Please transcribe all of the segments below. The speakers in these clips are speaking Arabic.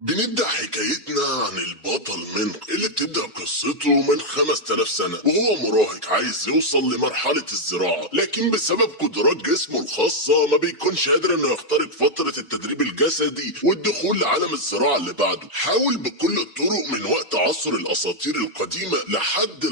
بنبدأ حكايتنا عن البطل منغ اللي بتبدأ قصته من 5000 سنة وهو مراهق عايز يوصل لمرحلة الزراعة، لكن بسبب قدرات جسمه الخاصة ما بيكونش قادر انه يخترق فترة التدريب الجسدي والدخول لعالم الزراعة اللي بعده. حاول بكل الطرق من وقت عصر الأساطير القديمة لحد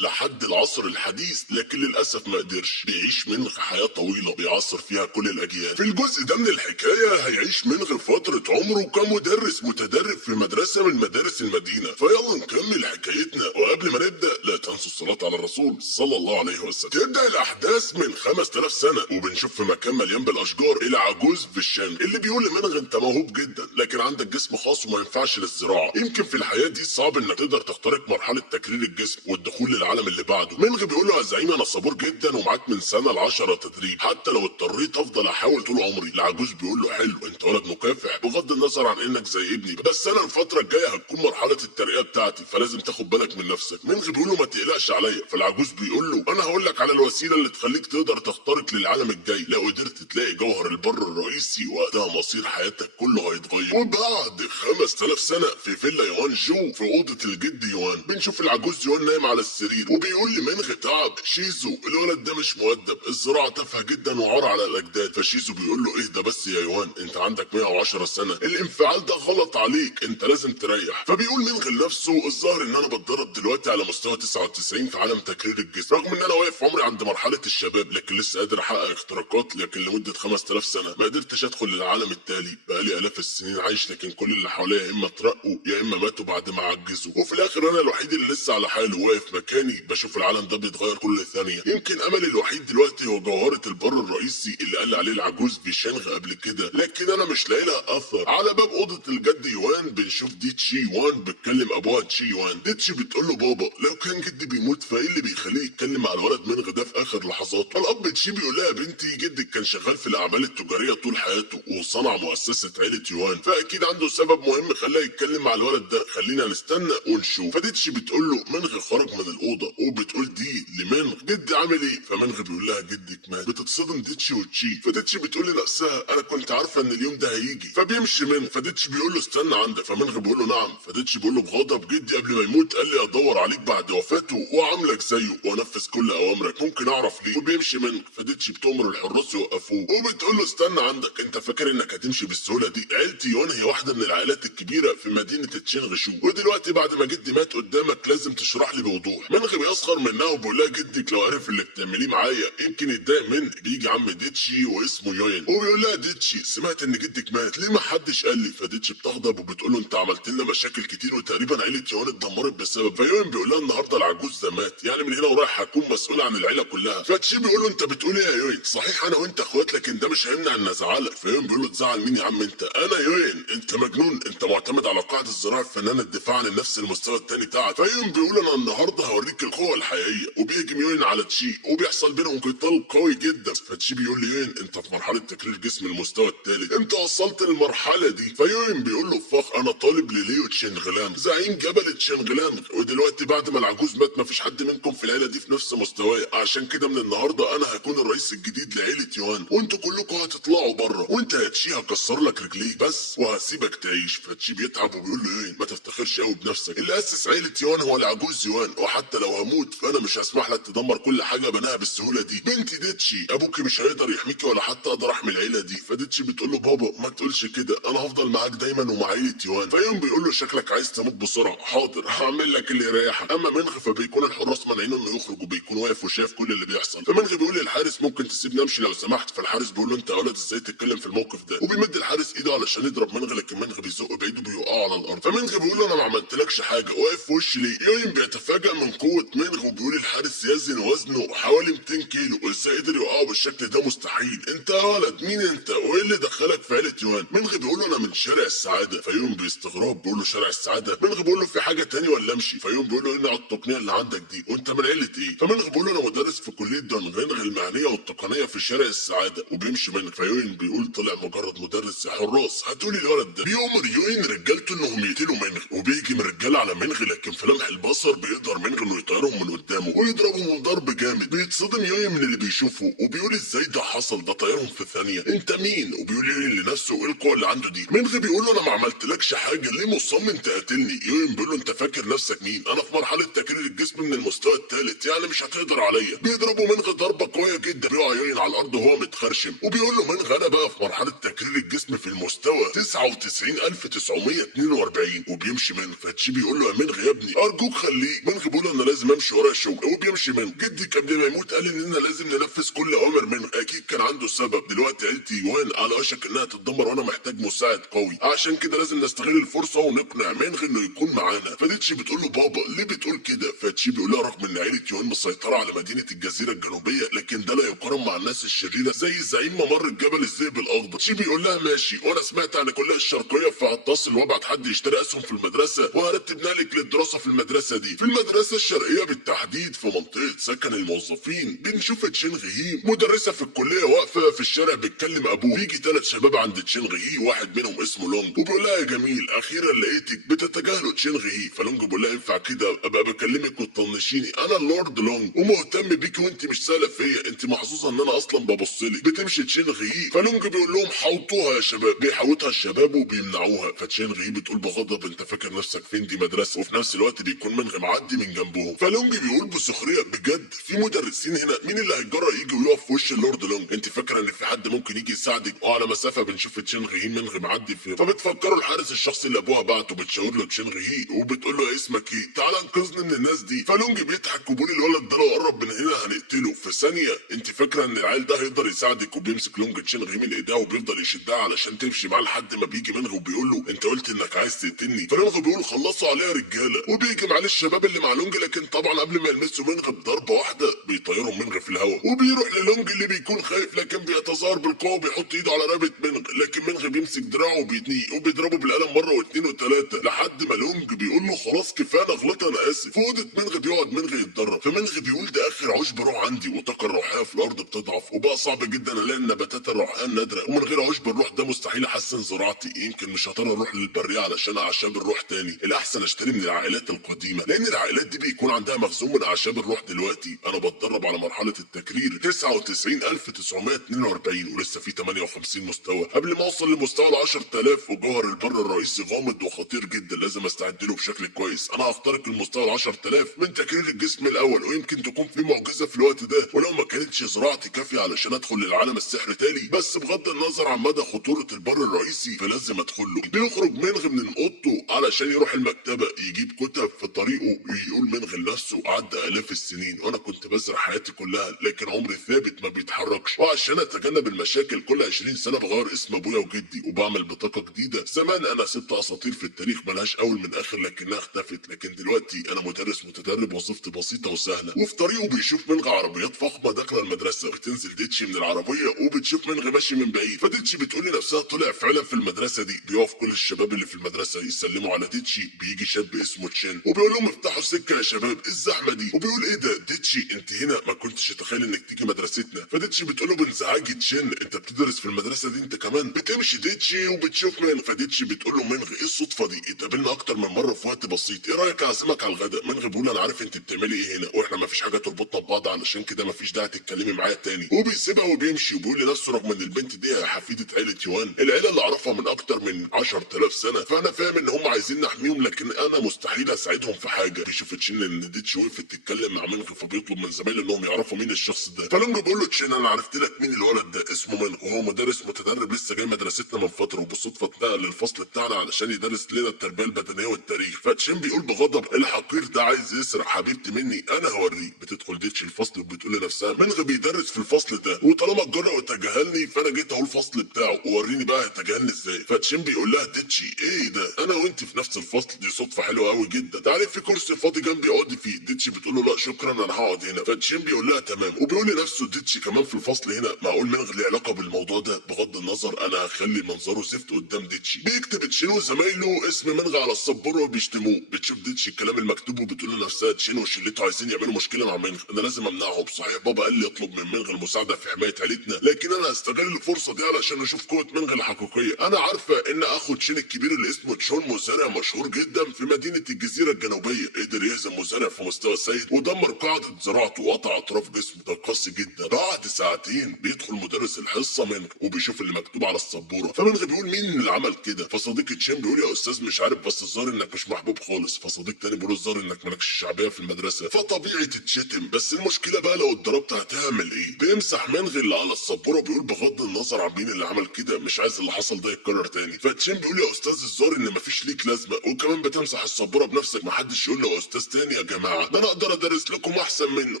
العصر الحديث، لكن للأسف ما قدرش. بيعيش منغ حياة طويلة بيعاصر فيها كل الأجيال. في الجزء ده من الحكاية هيعيش منغ فترة عمره كمدرس متدرب في مدرسة من مدارس المدينة. فيلا نكمل حكايتنا، وقبل ما نبدأ لا تنسوا الصلاة على الرسول صلى الله عليه وسلم. تبدأ الأحداث من 5000 سنة وبنشوف في مكان مليان بالأشجار العجوز في الشام اللي بيقول لمنغ انت موهوب جدا لكن عندك جسم خاص وما ينفعش للزراعة. يمكن في الحياة دي صعب انك تقدر تخترق مرحلة تكرير الجسم والدخول للعالم اللي بعده. منغ بيقول له يا زعيم انا صبور جدا ومعاك من سنة ل10 تدريب، حتى لو اضطريت افضل احاول طول عمري. العجوز بيقول له حلو، انت ولد مكافح بغض النظر عن انك زي ابني، بس انا الفتره الجايه هتكون مرحله الترقيه بتاعتي فلازم تاخد بالك من نفسك. منغ بيقول له ما تقلقش عليا، فالعجوز بيقول له انا هقول لك على الوسيله اللي تخليك تقدر تخترق للعالم الجاي. لو قدرت تلاقي جوهر البر الرئيسي وقتها مصير حياتك كله هيتغير. وبعد 5000 سنه في فيلا يوان جو في اوضه الجد يوان بنشوف العجوز يوان نايم على السرير وبيقول لمنغ تعب شيزو الولد ده مش مؤدب، الزراعه تافهه جدا وعار على الاجداد. فشيزو بيقول له اهدى بس يا يوان، انت عندك 110 سنه، الانفعال ده غلط عليك، انت لازم تريح. فبيقول منغ لنفسه الظاهر ان انا بتدرب دلوقتي على مستوى 99 في عالم تكرير الجسم، رغم ان انا واقف عمري عند مرحله الشباب لكن لسه قادر احقق اختراقات. لكن لمده 5000 سنه ما قدرتش ادخل للعالم التالي، بقالي الاف السنين عايش لكن كل اللي حواليا يا اما اترقوا يا اما ماتوا بعد ما عجزوا، وفي الاخر انا الوحيد اللي لسه على حاله واقف مكاني بشوف العالم ده بيتغير كل ثانيه. يمكن املي الوحيد دلوقتي هو جوهره البر الرئيسي اللي قال عليه العجوز بيشنغ قبل كده، لكن انا مش لاقي لها اثر. على باب اوضه الجد يوان بنشوف ديتشي يوان بتكلم ابوها تشي يوان. ديتشي بتقول له بابا لو كان جدي بيموت فايه اللي بيخليه يتكلم مع الولد منغ ده في اخر لحظاته؟ الاب تشي بيقول لها يا بنتي جدك كان شغال في الاعمال التجاريه طول حياته وصنع مؤسسه عيله يوان، فاكيد عنده سبب مهم خلاه يتكلم مع الولد ده، خلينا نستنى ونشوف. فديتشي بتقول له منغ خرج من الاوضه وبتقول دي لمنغ جدي عامل ايه؟ فمنغ بيقول لها جدك مات. بتتصدم ديتشي وتشي، فديتشي بتقول لنفسها انا كنت عارفه ان اليوم ده هيجي. فبيمشي منغ، فديتشي بيقول له استنى عندك، فمنغ بيقول له نعم. فديتشي بيقول له بغضب جدي قبل ما يموت قال لي ادور عليك بعد وفاته واعاملك زيه وانفذ كل اوامرك، ممكن اعرف ليه؟ وبيمشي منغ، فديتشي بتؤمر الحراس يوقفوه وبتقول له استنى عندك، انت فاكر انك هتمشي بالسهوله دي؟ عيلتي يوان هي واحده من العائلات الكبيره في مدينه تشينغشو، ودلوقتي بعد ما جدي مات قدامك لازم تشرح لي بوضوح. منغ بيسخر منها وبيقول لها جدك لو عرف اللي بتعمليه معايا يمكن يتضايق منك. بيجي عم ديتشي واسمه يوين وبيقول لها ديتشي سمعت ان جدك مات، ليه ما حدش قال لي؟ فديتشي بتغضب وبتقول له انت عملت لنا مشاكل كتير وتقريبا عيله يوان اتدمرت بسبب. فيوين بيقول لها النهارده العجوز ده مات، يعني من هنا ورايح هكون مسؤول عن العيله كلها. فتشي بيقول له انت بتقول ايه يا يوين؟ صحيح انا وانت اخوات لكن ده مش هيمنع ان ازعلك. فيوين بيقول له تزعل مين يا عم انت؟ انا يوين، انت مجنون، انت معتمد على قاعده الزراعه الفنانه الدفاع عن النفس المستوى الثاني بتاعك. فيوين بيقول انا النهارده هوريك القوه الحقيقيه، وبيهجم يوين على تشي وبيحصل بينهم قتال قوي جدا. فتشي بيقول ليوين انت في مرحله تكرير جسم المستوى الثالث، امتى وصلت للمرحله دي؟ فيوين بيقول له فخ انا طالب لليو تشينغلام زعيم جبل تشينغلام، ودلوقتي بعد ما العجوز مات مفيش حد منكم في العيله دي في نفس مستواي، عشان كده من النهارده انا هكون الرئيس الجديد لعيله يوان وانتوا كلكم هتطلعوا بره، وانت يا تشي هكسر لك رجليك بس وهسيبك تعيش. فتشي بيتعب وبيقول له ايه ما تفتخرش قوي بنفسك، اللي اسس عيله يوان هو العجوز يوان، وحتى لو هموت فانا مش هسمح لك تدمر كل حاجه بناها بالسهوله دي. بنتي ديتشي ابوكي مش هيقدر يحميكي ولا حتى اقدر احمي العيله دي. فديتشي بتقول له بابا ما تقولش كده، انا هفضل معاك دايما ومع عيله يوان. فيوم بيقول له شكلك عايز تموت بسرعه، حاضر هعمل لك اللي يريحك. اما منغ فبيكون الحراس مانعينه انه يخرج وبيكون واقف وشايف كل اللي بيحصل. فمنغ بيقول للحارس ممكن تسيبني امشي لو سمحت، فالحارس بيقول له انت يا ولد ازاي تتكلم في الموقف ده؟ وبيمد الحارس ايده علشان يضرب منغ لكن منغ بيزق بايده بيوقعه على الارض. فمنغ بيقول له انا ما عملتلكش حاجه، واقف في وشي ليه؟ يوين بيتفاجئ من قوه منغ وبيقول الحارس يزن وزنه حوالي 200 كيلو، وازاي قدر يوقعه بالشكل ده؟ مستحيل. انت يا ولد مين انت وايه اللي دخلك في عيله يوان؟ منغ بيقول له انا من شارع السعاده. فيوم باستغراب بيقول له شارع السعاده؟ منغ بيقول له في حاجه تاني ولا امشي؟ فيوم بيقول له ايه التقنيه اللي عندك دي وانت من عيله ايه؟ فمنغ بيقول له انا مدرس في كليه دونغينغ المهنيه والتقنيه في شارع السعاده، وبيمشي منغ. فيوين بيقول طلع مجرد مدرس يا حراس هاتولي الولد ده. بيؤمر يوين رجالته انهم يقتلوا منغ، وبيجي من رجاله على منغ لكن في لمح البصر بيقدر منغ انه يطيرهم من قدامه ويضربهم ضرب جامد. بيتصدم يوين من اللي بيشوفه وبيقول ازاي ده حصل، ده طيرهم عليهم في ثانيه. انت مين؟ وبيقول يوين لنفسه ايه القوه اللي عنده دي. منغ بيقول له انا ما عملتلكش حاجه، ليه مصمم تقاتلني؟ يوين بيقول له انت فاكر نفسك مين؟ انا في مرحله تكرير الجسم من المستوى الثالث، يعني مش هتقدر عليا. بيضربوا منغ ضربه قويه جدا، بيقع يوين على الارض وهو متخرشم، وبيقول له منغ انا بقى في مرحله تكرير الجسم في المستوى 99942. وبيمشي منغ، فتشي بيقول له يا منغ يا ابني ارجوك خليك. منغ بيقول له انا لازم امشي ورا الشغل، وبيمشي منغ. جدي قبل ما يموت قال اننا لازم ننفذ كل اوامر منغ، اكيد كان عنده سبب. دلوقتي عيلتي يوان على وشك انها تتدمر وانا محتاج مساعد قوي، عشان كده لازم نستغل الفرصه ونقنع منغ انه يكون معانا. فديتشي بتقول له بابا ليه بتقول كده؟ فتشي بيقول لها رغم ان عيله يوان مسيطره على مدينه الجزيره الجنوبيه، لكن ده لا يقارن مع الناس الشريره زي زعيم ممر الجبل الذئب الاخضر. تشي بيقول لها ماشي، وانا سمعت عن كلها الشرقيه فهتصل وابعت حد يشتري اسهم في المدرسه وهرتب نقلك للدراسه في المدرسه دي، في المدرسه الشرقيه بالتحديد في منطقه سكن الموظفين. بنشوف تشين غي مدرسه في الكليه واقفه في الشارع بتكلم ابوه. بيجي 3 شباب عند تشين غي، واحد منهم اسمه لونج، وبيقول لها يا جميل اخيرا لقيتك. بتتجاهله تشين غي، فلونج بيقول لها ينفع كده ابقى بكلمك وتطنشيني؟ انا اللورد لونج ومهتم بيكي وانت مش سالة فيا، انت محظوظه ان انا اصلا ببصلك. بتمشي تشين غي، فلونج بيقول لهم حوطوها يا شباب. بيحوطها الشباب وبيمنعوها. فتشين غي بتقول بغضب انت فاكر نفسك فين؟ دي مدرسه. وفي نفس الوقت بيكون منغ معدي من جنبهم. فلونج بيقول بسخريه بجد في مدرسين هنا؟ مين اللي هيتجرأ يجي ويقف في وش اللورد لونج؟ انت فاكره ان في حد ممكن يجي يساعدك؟ وعلى مسافه بنشوف تشين غي منغ معدي في، فبتفكروا الحارس الشخصي اللي ابوها بعته. بتشاور له تشين غي وبتقول له اسمك ايه؟ تعالى انقذني من الناس دي. فلونج بيضحك وبيقول الولد ده لو قرب من هنا هنقتله في ثانيه. انت فاكره ان العيل ده هيقدر يساعدك؟ وبيمسك لونج تشين غي من ايديها وبيفضل يشدها علشان تمشي معاه لحد ما بيجي منغ وبيقول له انت قلت انك عايز تقتلني. فلونج بيقول خلصوا عليها يا رجاله، وبيجي معاه الشباب اللي مع لونج، لكن طبعا قبل ما يلمسوا منغ بضربه واحده بيطيرهم منغ في الهواء. وبيروح للونج اللي بيكون خايف لكن بيتظاهر بالقوه وبيحط ايده على رقبه منغ، لكن منغ بيمسك دراعه وبيتنيه وبيضربه بالقلم مره واثنين وثلاثه لحد ما لونج بيقول له خلاص كفايه انا غلطت انا اسف. في اوضه منغ بيقعد منغ يتدرب، فمنغ بيقول ده اخر عشب روح عندي، والطاقه الروحيه في الارض بتضعف وبقى صعب جدا الاقي النباتات الروحيه النادره، ومن غير عشب الروح ده مستحيل احسن زراعتي. يمكن مش هضطر اروح للبريه علشان اعشاب الروح تاني، الاحسن اشتري من العائلات القديمه لان العائلات دي بيكون عندها مخزون من اعشاب الروح. دلوقتي انا بتدرب على مرحله التكرير 99942 ولسه في 58 مستوى قبل ما اوصل لمستوى ال 10000. وجوهر البر الرئيسي غامض وخطير جدا، لازم استعد له بشكل كويس. انا هخترق المستوى ال 10000 من تكرير الجسم الاول، ويمكن تكون في معجزه في الوقت ده، ولو ما كانتش زراعتي كافيه علشان ادخل للعالم السحر تاني. بس بغض النظر عن مدى خطوره البر الرئيسي فلازم ادخل له. بيخرج منغ من اوضته علشان يروح المكتبه يجيب كتب في طريقه، ويقول منغ لنفسه عدى الاف السنين وانا كنت بزرع حياتي كلها لكن عمري ثابت ما بيتحركش، وعشان اتجنب المشاكل كل 20 سنه بغير اسم ابويا وجدي وبعمل بطاقه جديده. زمان انا سبت اساطير في التاريخ ملهاش اول من اخر لكنها اختفت، لكن دلوقتي انا مدرس متدرب وظيفتي بسيطه وسهله. وفي طريقه بيشوف منغ عربيات فخمه داخله المدرسه، بتنزل ديتشي من العربيه وبتشوف منغ ماشي من بعيد، فديتشي بتقول لنفسها طلع فعلا في المدرسه دي. بيقف كل الشباب اللي في المدرسه يسلموا على ديتشي، بيجي شاب اسمه تشين وبيقول لهم افتحوا سكه يا شباب ايه الزحمه دي؟ وبيقول ايه ده ديتشي انت هنا؟ ما كنتش اتخيل انك تيجي مدرستنا. فديتشي بتقول له بانزعاج تشين انت بتدرس في المدرسه دي انت كمان؟ بتمشي ديتشي وبتشوف منغ، فديتشي بتقول له منغ ايه الصدفه دي؟ اتقابلنا اكتر من مره في وقت بسيط، ايه رايك اعزمك على الغداء؟ منغ بيقول انا عارف انت بتعملي ايه هنا واحنا ما فيش حاجه تربطنا ببعض علشان كده ما فيش داعي تتكلمي معايا تاني. وبيسيبها وبيمشي وبيقول لنفسه رغم ان البنت دي هي حفيده عيله يوان، العيله اللي اعرفها من اكتر من 10000 سنه، فانا فاهم ان هم عايزين نحميهم لكن انا مستحيل اساعدهم في حاجه. بيشوف تشين ان ديتشي وقفت تتكلم مع منغ فبيطلب من زمايله انهم يعرفوا مين الشخص ده. فلونج بيقول له تشين انا عرفت لك مين الولد ده، اسمه منغ وهو مدرس متدرب لسه جاي مدرستنا من فتره، وبالصدفه اتنقل للفصل بتاعنا علشان يدرس لنا التربيه البدنيه والتاريخ. فتشين بيقول بغضب الحقير ده عايز يسرق حبيبتي مني، انا هوريه. بتدخل ديتشي الفصل وبتقول لنفسها منغ بيدرس في الفصل ده وطالما اتجرأ وتجاهلني فانا جيت اهو الفصل بتاعه ووريني بقى هيتجاهلني ازاي. فتشين بيقول لها ديتشي ايه ده؟ انا وانت في نفس الفصل، دي صدفه حلوه قوي جدا، تعالي في كرسي فاضي جنبي اقعدي فيه. ديتشي بتقول له لا شكرا انا هقعد هنا. فتشين بيقول لها تمام، وبيقول لنفسه ديتشي كمان في الفصل هنا، معقول منغ ليه علاقه بالموضوع ده؟ بغض النظر انا هخلي منظره زفت قدام ديتشي. بيكتب تشين وزمايله اسم منغ على السبوره وبيشتموه. بتشوف ديتشي الكلام المكتوب وبتقول لنفسها تشين وشلته عايزين يعملوا مشكله مع منغ، انا لازم امنعهم. صحيح بابا قال لي اطلب من منغ المساعده في حمايه عيلتنا، لكن انا هستغل الفرصه دي علشان اشوف قوه منغ الحقيقيه. انا عارفه ان اخو تشين الكبير اللي اسمه تشون مزارع مشهور جدا في مدينه الجزيره الجنوبيه، قدر يهزم مزارع في مستوى السيد ودمر قاعده زراعته وقطع اطراف جسمه، ده قاسي جدا. بعد ساعتين بيدخل بيدخل مدرس الحصه منغ وبيشوف اللي مكتوب على السبوره، فمنغ بيقول مين اللي عمل كده؟ فصديق تشين بيقول يا استاذ مش عارف بس الظاهر انك مش محبوب خالص، فصديق تاني بيقول الظاهر انك مالكش شعبيه في المدرسه، فطبيعي تتشتم، بس المشكله بقى لو اتضربت هتعمل ايه؟ بيمسح منغ اللي على السبوره وبيقول بغض النظر عن مين اللي عمل كده مش عايز اللي حصل ده يتكرر تاني. فتشين بيقول يا استاذ الظاهر ان مفيش ليك لازمه وكمان بتمسح السبوره بنفسك، محدش يقول له يا استاذ تاني يا جماعه، ده انا اقدر ادرس لكم احسن منه.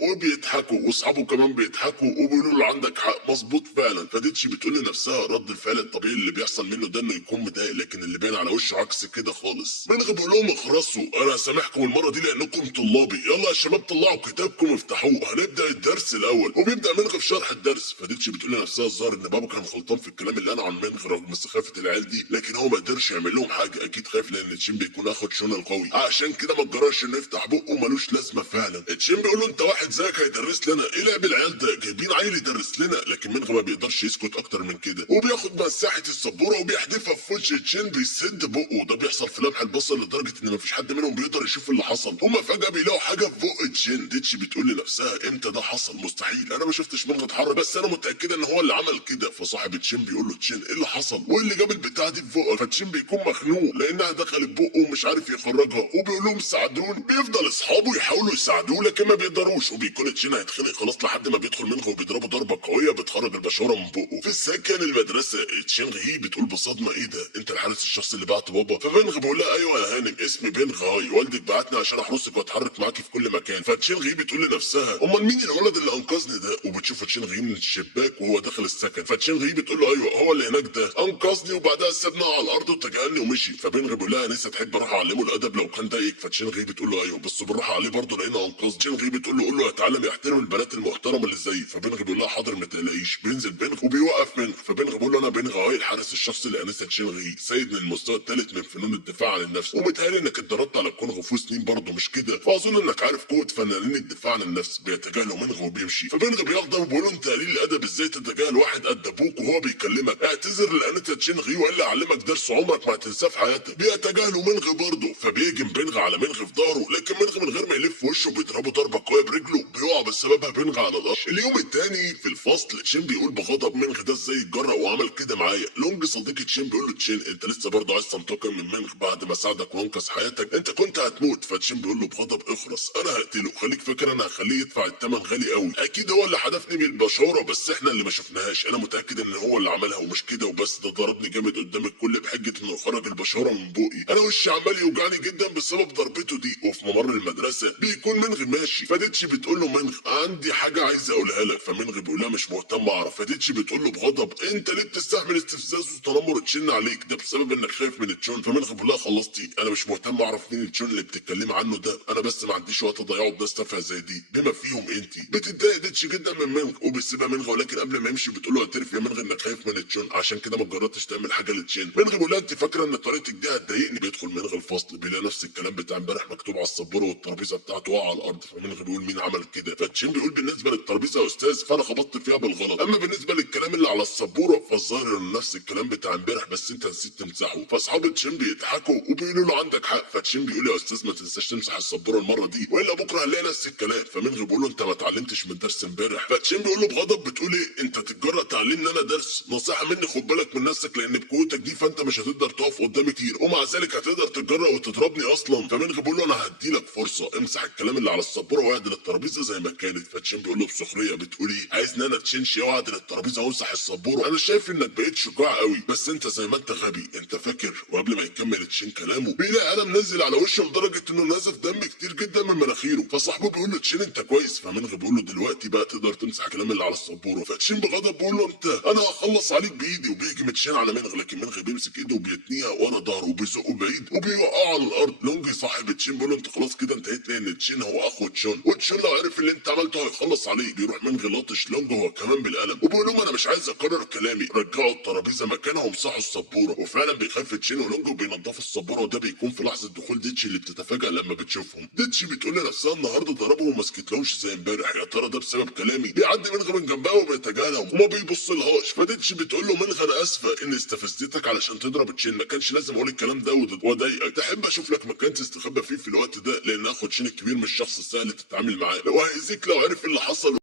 وبيضحكوا واصحابه كمان بيضحكوا وبيقولوا له عندك حق مظبوط فعلا. فديتشي بتقول لنفسها رد الفعل الطبيعي اللي بيحصل منه ده انه يكون متضايق، لكن اللي باين على وشه عكس كده خالص. منغ بيقول لهم اخرسوا انا سامحكم المره دي لانكم طلابي، يلا يا شباب طلعوا كتابكم افتحوه هنبدا الدرس الاول. وبيبدا منغ في شرح الدرس. فديتشي بتقول لنفسها الظاهر ان بابا كان غلطان في الكلام اللي انا عن منغ رغم سخافه العيال دي، لكن هو ما قدرش يعمل لهم حاجه، اكيد خايف لان تشين بيكون اخد شون القوي عشان كده ما اتجرأش انه يفتح بقه ملوش لازمه فعلا. تشين بيقول له انت واحد زيك هيدرس لنا ايه لعب العيال ده؟ جايبين عيل يدرس لنا؟ لكن منغ ما بيقدرش يسكت اكتر من كده وبياخد مساحه السبوره وبيحدفها في وش تشين بيسد بقه، وده بيحصل في لمح البصر لدرجه ان مفيش حد منهم بيقدر يشوف اللي حصل. هما فجاه بيلاقوا حاجه في بق تشين. ديتشي بتقول لنفسها امتى ده حصل؟ مستحيل، انا ما شفتش منغ اتحرك بس انا متاكده ان هو اللي عمل كده. فصاحب تشين بيقول له تشين ايه اللي حصل؟ وايه اللي جاب البتاعه دي في بقك؟ فتشين بيكون مخنوق لانها دخلت بقه ومش عارف يخرجها وبيقول لهم ساعدوني. بيفضل اصحابه يحاولوا يساعدوه لكن ما بيقدروش وبيكون تشين هيتخنق خلاص لحد ما بيدخل منغ وبيضربه ضربه قويه بتخرج البشاره من بقه. في السكن المدرسه تشين غي بتقول بصدمه ايه ده؟ انت الحارس الشخصي اللي بعت بابا؟ فبنغ بيقول لها ايوه يا هانم اسمي بنغ هاي، والدك بعتني عشان احرسك واتحرك معاكي في كل مكان. فتشين غي بتقول لنفسها امال مين الولد اللي انقذني ده؟ وبتشوف تشين غي من الشباك وهو داخل السكن. فتشين غي بتقول له ايوه هو اللي هناك ده انقذني وبعدها سابنا على الارض وتجاهلني ومشي. فبنغ بيقول لها لسه تحب اروح اعلمه الادب لو كان ضايقك؟ فتشين غي بتقول له ايوه بس بالراحه عليه برضه لانه انقذني. تشين غي بتقول له قول له يتعلم يحترم البنات المحترمه اللي زيي. فبنغ بيقول لها حاضر ما تقلقيش. بينزل بنغ وبيوقف منغ. فبنغ بيقول له انا بنغ هاي الحارس الشخصي لانسه تشين غي، سيد من المستوى الثالث من فنون الدفاع عن النفس، ومتهيألي انك اتدربت على كونغ فو سنين برضه مش كده؟ فاظن انك عارف قوه فنانين الدفاع عن النفس. بيتجاهلوا منغ وبيمشي. فبنغ بيغضب وبيقول له انت قليل الادب ازاي تتجاهل واحد قد ابوك وهو بيكلمك؟ اعتذر لانسه تشين غي والا اعلمك درس عمرك ما هتنساه في حياتك. بيتجاهلوا منغ برضه. فبيهجم بنغ على منغ في ظهره لكن منغ من غير ما يلف وشه بيضربه ضربه قويه برجله بيقع بسببها بنغ على الارض. اليوم الثاني في الفصل تشين بيقول بغضب منغ ده ازاي اتجرأ وعمل كده معايا؟ لونج صديق تشين بيقول له تشين انت لسه برضه عايز تنتقم من منغ بعد ما ساعدك وانقذ حياتك؟ انت كنت هتموت. فتشين بيقول له بغضب اخرس انا هقتله، خليك فاكر انا هخليه يدفع الثمن غالي قوي، اكيد هو اللي حدفني بالبشاره بس احنا اللي ما شفناهاش، انا متاكد ان هو اللي عملها ومش كده وبس، ده ضربني جامد قدام الكل بحجه انه خرج البشاره من بوقي، انا وشي عمال يوجعني جدا بسبب ضربته دي. وفي ممر المدرسه بيكون منغ ماشي. فديتشي بتقول له منغ عندي حاجه عايز اقولها لك. فمنغ بيقول لها مش مهتم اعرف. فديتشي بتقول له بغضب انت ليه بتستحمل استفزاز وتنمر تشن عليك؟ ده بسبب انك خايف من التشون. فمنغ بيقول لها خلصتي انا مش مهتم اعرف مين التشون اللي بتتكلمي عنه ده، انا بس ما عنديش وقت اضيعه بناس تافهه زي دي بما فيهم انت. بتتضايق ديتشي جدا من منغ وبتسيبها منغ، ولكن قبل ما يمشي بتقول له اعترف يا منغ انك خايف من التشون عشان كده ما جربتش تعمل حاجه للتشين. منغ بيقول لها انت فاكره ان طريقتك دي هتضايقني؟ بيدخل منغ الفصل بيلاقي نفس الكلام بتاع امبارح مكتوب على السبوره والترابيزه بتاعته واقعه على الارض. فمنغ بيقول مين عمل كده؟ فتشين بيقول بالنسبه للترابيزه يا استاذ فانا خبطت فيها بالغلط، اما بالنسبه للكلام اللي على السبوره فالظاهر انه نفس الكلام بتاع امبارح بس انت نسيت تمسحه. فاصحاب تشين بيضحكوا وبيقولوا له عندك حق. فتشين بيقول يا استاذ ما تنساش تمسح السبوره المره دي والا بكره هنلاقي نفس الكلام. فمنغ بيقول له انت ما اتعلمتش من درس امبارح. فتشين بيقول له بغضب بتقول ايه؟ انت تتجرأ تعلمني انا درس؟ نصيحه مني خد بالك من نفسك لان بقوتك دي فانت مش هتقدر تقف قدامي كتير ومع ذلك هتقدر تتجرأ وتضربني اصلا. فمنغ بيقول له انا هديلك فرصه امسح الكلام اللي على السبوره واعدل الترابيزه زي ما كانت. فتشين بيقول له بسخريه بتقول ايه؟ عايزني انا تشنشي واعدل الترابيزه وامسح السبوره؟ انا شايف انك بقيت شجاع قوي بس انت زي ما انت غبي انت فاكر. وقبل ما يكمل تشين كلامه بيلاقي قلم نازل على وشه لدرجه انه نازف دم كتير جدا من مناخيره. فصاحبه بيقول له تشين انت كويس؟ فمنغ بيقول له دلوقتي بقى تقدر تمسح الكلام اللي على السبوره. فتشين بغضب بيقول له انت انا هخلص عليك بايدي. وبيهجم تشين على منغ لكن منغ بيمسك ايده وبيتنيها ورا ظهره وبيزقه بعيد وبيوقعه على الارض. لونجي صاحب تشين بيقول له انت خلاص كده انتهيت لان تشين هو اخو تشون وتشون لو عرف اللي انت عملته هيخلص عليه. بيروح منغ لاطش لونج هو كمان بالقلم وبيقول لهم انا مش عايز اكرر كلامي، رجعوا الترابيزه مكانها ومسحوا السبوره. وفعلا بيخاف تشين ولونج وبينضفوا السبوره وده بيكون في لحظه دخول ديتشي اللي بتتفاجئ لما بتشوفهم. ديتشي بتقول لنفسها النهارده ضربهم وما سكتلهمش زي امبارح، يا ترى ده بسبب كلامي؟ بيعدي منغ من جنبها وبيتجاهلهم وما بيبصلهاش. فديتشي بتقول له منغ انا اسفه اني استفزتك علشان تضرب تشين، ما كانش لازم اقول الكلام ده واضايقك، تحب اشوف لك مكان تستخبى فيه في الوقت ده لان اخو تشين الكبير مش شخص سهل تتعامل معاه، لو هيأذيك لو عرف اللي حصل